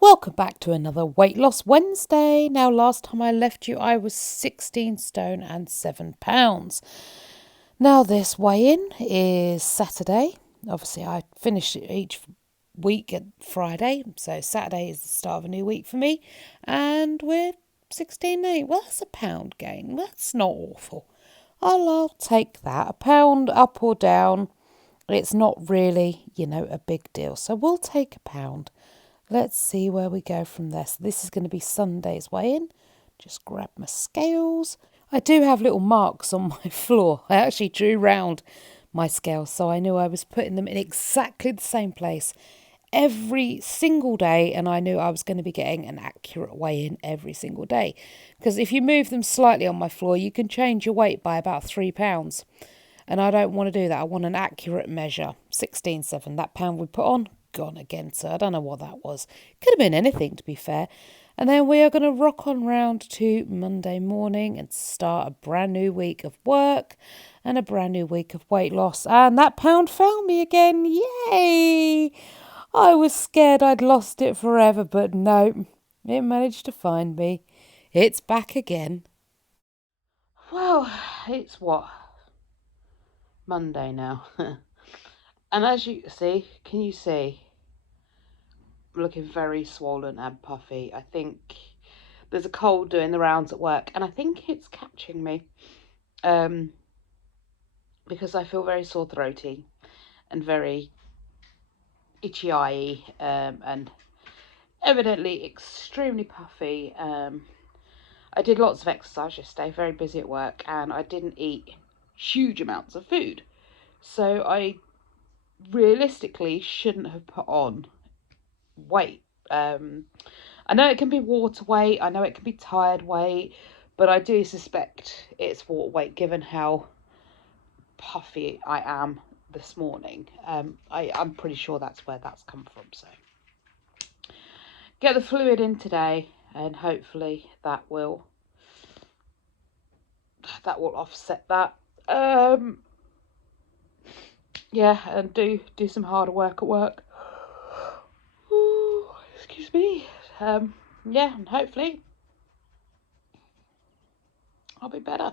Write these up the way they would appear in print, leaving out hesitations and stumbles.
Welcome back to another Weight Loss Wednesday. Now, last time I left you, I was 16 stone and 7 pounds. Now, this weigh in is Saturday. Obviously, I finish each week at Friday, so Saturday is the start of a new week for me, and we're 16.8. Well, that's a pound gain. That's not awful. I'll take that. A pound up or down, it's not really, a big deal. So we'll take a pound. Let's see where we go from there. So this is going to be Sunday's weigh-in. Just grab my scales. I do have little marks on my floor. I actually drew round my scales, so I knew I was putting them in exactly the same place every single day, and I knew I was going to be getting an accurate weigh-in every single day. Because if you move them slightly on my floor, you can change your weight by about 3 pounds. And I don't want to do that. I want an accurate measure. 16.7. That pound we put on, gone again. So I don't know what that was. Could have been anything, to be fair. And then we are going to rock on round to Monday morning and start a brand new week of work and a brand new week of weight loss. And that pound found me again. Yay! I was scared I'd lost it forever, but no, it managed to find me. It's back again. Well, it's what? Monday now. And as you see, can you see? I'm looking very swollen and puffy. I think there's a cold doing the rounds at work, and I think it's catching me. Because I feel very sore throaty and very itchy-eyey, and evidently extremely puffy. I did lots of exercise yesterday, very busy at work, and I didn't eat huge amounts of food. So I realistically shouldn't have put on weight. I know it can be water weight, I know it can be tired weight, but I do suspect it's water weight given how puffy I am this morning. I'm pretty sure that's where that's come from. So get the fluid in today, and hopefully that will offset that. Yeah, and do some harder work at work. Ooh, excuse me. Yeah, and hopefully I'll be better.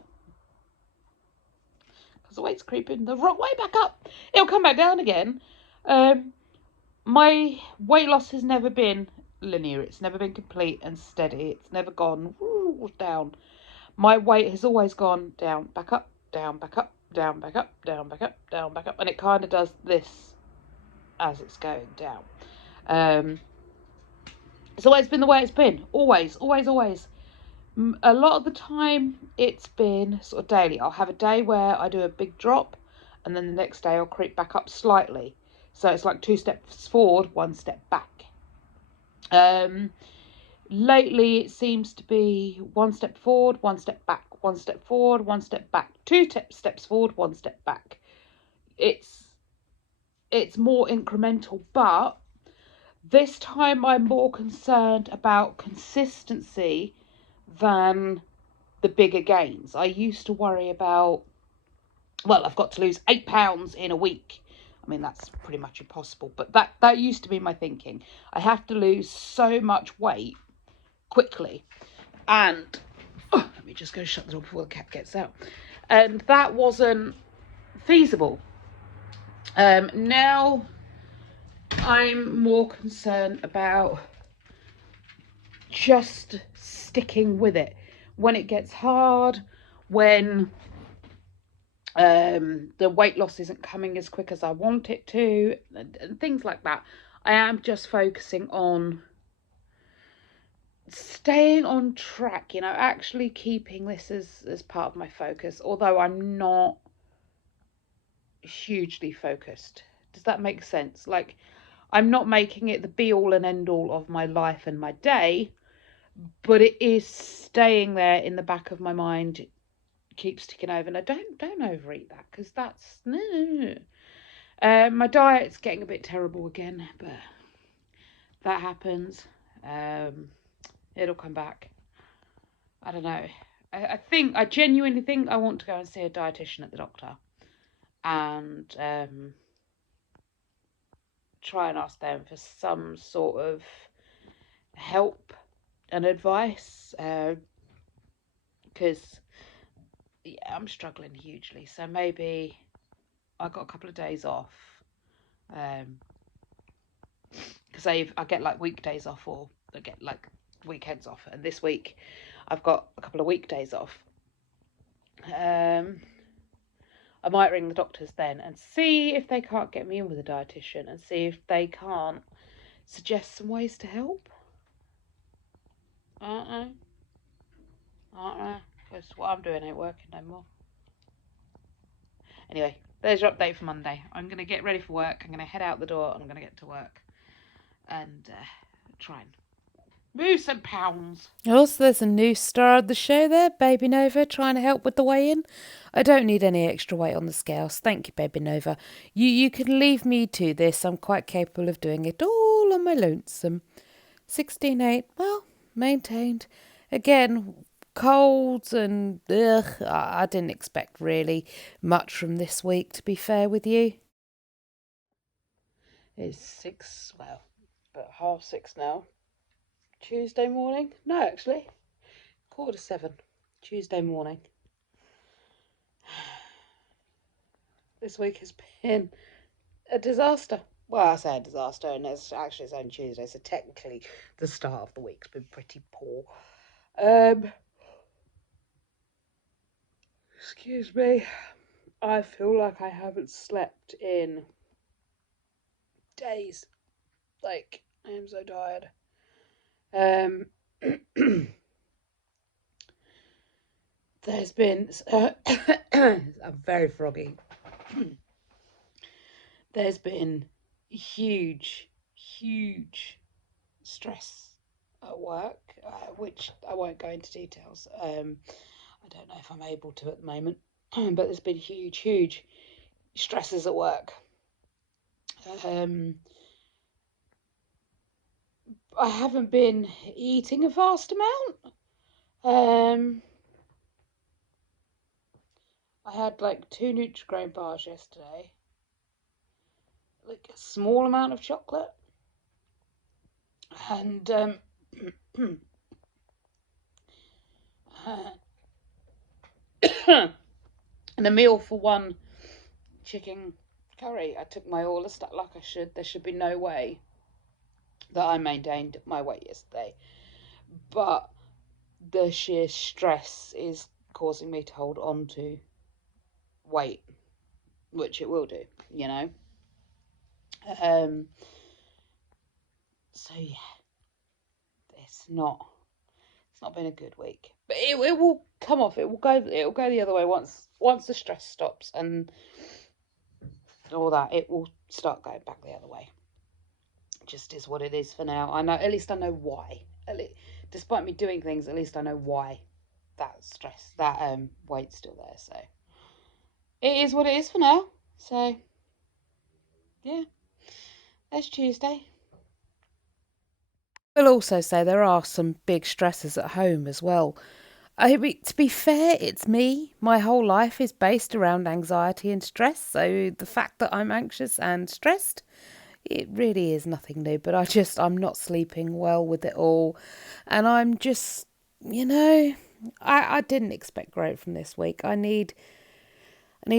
Because the weight's creeping the wrong way back up. It'll come back down again. My weight loss has never been linear. It's never been complete and steady. It's never gone down. My weight has always gone down, back up, down, back up, down, back up, down, back up, down, back up. And it kind of does this as it's going down. It's always been the way it's been. Always, always, always. A lot of the time it's been sort of daily. I'll have a day where I do a big drop, and then the next day I'll creep back up slightly. So it's like 2 steps forward, 1 step back. Lately it seems to be 1 step forward, 1 step back, 1 step forward, 1 step back, 2 steps forward, 1 step back. It's more incremental, but this time I'm more concerned about consistency than the bigger gains. I used to worry about, well, I've got to lose 8 pounds in a week. I mean, that's pretty much impossible, but that used to be my thinking. I have to lose so much weight quickly, and let me just go shut the door before the cat gets out. And that wasn't feasible. Now I'm more concerned about just sticking with it when it gets hard, when the weight loss isn't coming as quick as I want it to, and things like that. I am just focusing on staying on track, actually keeping this as part of my focus, although I'm not hugely focused. Does that make sense? Like, I'm not making it the be all and end all of my life and my day, but it is staying there in the back of my mind. It keeps ticking over, and I don't overeat that, because that's no. My diet's getting a bit terrible again, but that happens. It'll come back. I don't know. I genuinely think I want to go and see a dietitian at the doctor, and try and ask them for some sort of help and advice, because I'm struggling hugely. So maybe I got a couple of days off, because I get like weekdays off, or I get like weekends off, and this week I've got a couple of weekdays off. I might ring the doctors then and see if they can't get me in with a dietitian, and see if they can't suggest some ways to help. I don't know, because what I'm doing ain't working no more. Anyway, there's your update for Monday. I'm going to get ready for work. I'm going to head out the door and I'm going to get to work and try and move some pounds. Also, there's a new star of the show there, Baby Nova, trying to help with the weigh-in. I don't need any extra weight on the scales. Thank you, Baby Nova. You can leave me to this. I'm quite capable of doing it all on my lonesome. 16.8, well, maintained. Again, colds and I didn't expect really much from this week, to be fair with you. It's 6, well, about 6:30 now. Tuesday morning? No, actually, 6:45. Tuesday morning. This week has been a disaster. Well, I say a disaster, and it's only Tuesday, so technically the start of the week's been pretty poor. Excuse me. I feel like I haven't slept in days. Like, I am so tired. There's been I'm very froggy. There's been huge stress at work, which I won't go into details. I don't know if I'm able to at the moment, but there's been huge stresses at work. I haven't been eating a vast amount. I had like 2 Nutri-Grain bars yesterday, like a small amount of chocolate, and and a meal for one chicken curry. I took my Orlistat like I should. There should be no way that I maintained my weight yesterday, but the sheer stress is causing me to hold on to weight, which it will do, you know. So yeah, it's not been a good week, but it will come off. It will go the other way once the stress stops and all that. It will start going back the other way. It just is what it is for now. I know, at least I know why. Despite me doing things, at least I know why that stress, that weight's still there. So it is what it is for now. So yeah, that's Tuesday. I'll also say there are some big stresses at home as well. To be fair, it's me. My whole life is based around anxiety and stress. So the fact that I'm anxious and stressed, it really is nothing new. But I'm not sleeping well with it all. And I'm just, I didn't expect great from this week. I need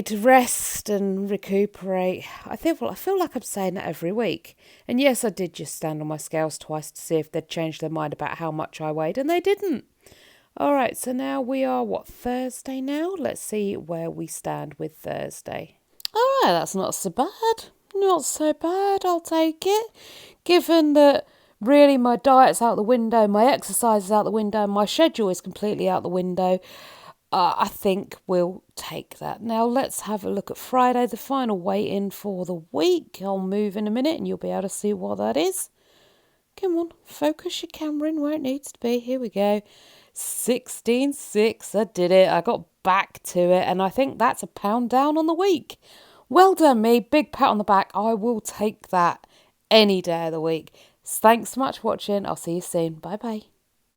to rest and recuperate. I feel like I'm saying that every week. And yes, I did just stand on my scales twice to see if they'd changed their mind about how much I weighed, and they didn't. All right, so now we are, Thursday now? Let's see where we stand with Thursday. All right, that's not so bad. Not so bad, I'll take it. Given that really my diet's out the window, my exercise is out the window, my schedule is completely out the window, I think we'll take that. Now let's have a look at Friday, the final weigh-in for the week. I'll move in a minute and you'll be able to see what that is. Come on, focus your camera in where it needs to be. Here we go. 16.6. I did it. I got back to it, and I think that's a pound down on the week. Well done, me. Big pat on the back. I will take that any day of the week. Thanks so much for watching. I'll see you soon. Bye bye.